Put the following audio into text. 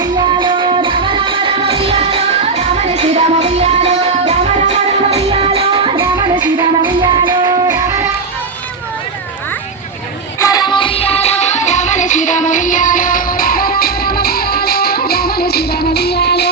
ఉయ్యాలో రామ రామ రామ ఉయ్యాలో రామన శ్రీరామ ఉయ్యాలో రామ రామ రామ ఉయ్యాలో రామన శ్రీరామ ఉయ్యాలో రామ రామ ఉయ్యాలో రామన శ్రీరామ ఉయ్యాలో రామ రామ రామ ఉయ్యాలో రామన శ్రీరామ ఉయ్యాలో